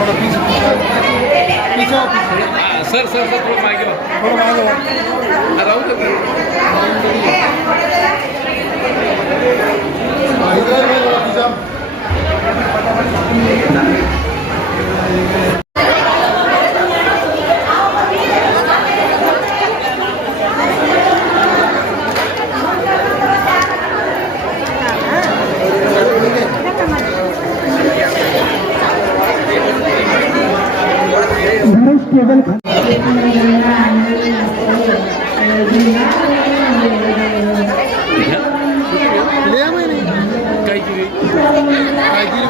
थोड़ा पीछे पीछे आओ, पीछे। सर थोड़ा मागे हो. थोड़ा आगे आओ। राहू दे. इधर आओ, थोड़ा पीछे आओ। ले आ मैंने काय की काय की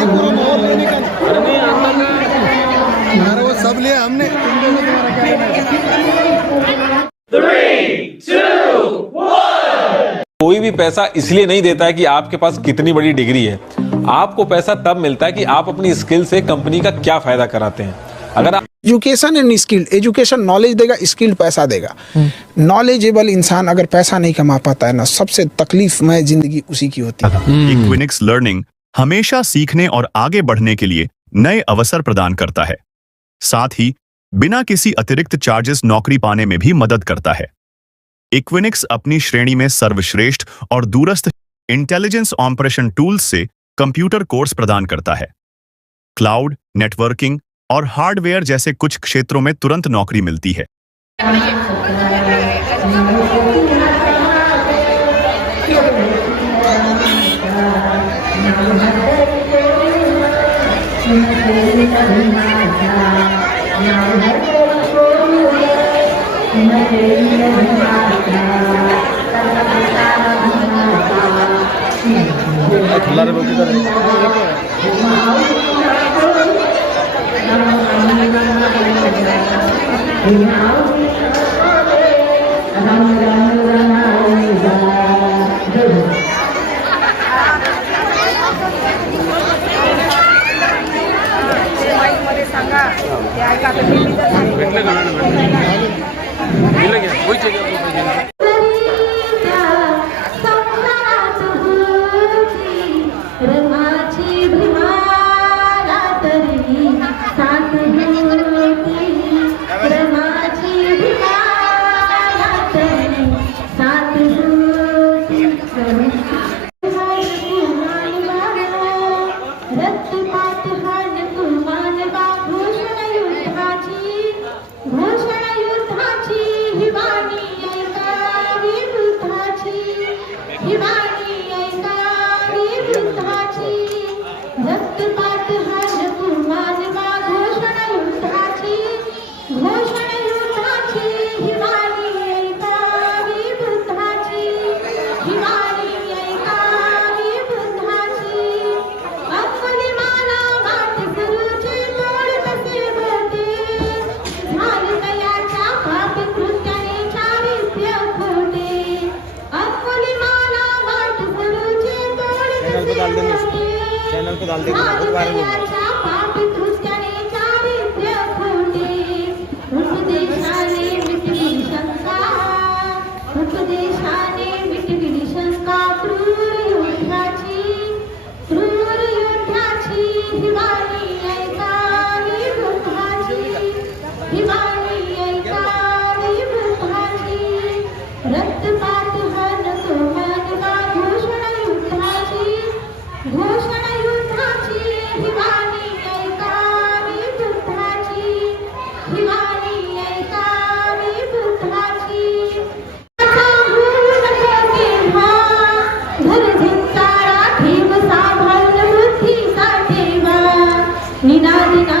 ये पूरा माहौल नहीं निकाल। अरे नहीं आता का. अरे वो सब लिया हमने, तुम लोगों को तुम्हारा क्या लेना है? कोई भी पैसा इसलिए नहीं देता है कि आपके पास कितनी बड़ी डिग्री है। आपको पैसा तब मिलता है कि आप अपनी स्किल से कंपनी का क्या फायदा कराते हैं। अगर आप education and skill, education knowledge देगा, स्किल पैसा देगा। नॉलेजेबल इंसान अगर पैसा नहीं कमा पाता है ना, सबसे तकलीफमय जिंदगी उसी की होती है। इक्विनिक्स लर्निंग हमेशा सीखने और आगे बढ़ने के लिए नए अवसर प्रदान करता है, साथ ही बिना किसी अतिरिक्त चार्जेस नौकरी पाने में भी मदद करता है। इक्विनिक्स अपनी श्रेणी में सर्वश्रेष्ठ और दूरस्थ इंटेलिजेंस ऑपरेशन टूल्स से कंप्यूटर कोर्स प्रदान करता है। क्लाउड, नेटवर्किंग और हार्डवेयर जैसे कुछ क्षेत्रों में तुरंत नौकरी मिलती है। भेटलं का? कोई चाहिए. चैनल को डाल देंगे, बहुत वायरल होगा। निनाद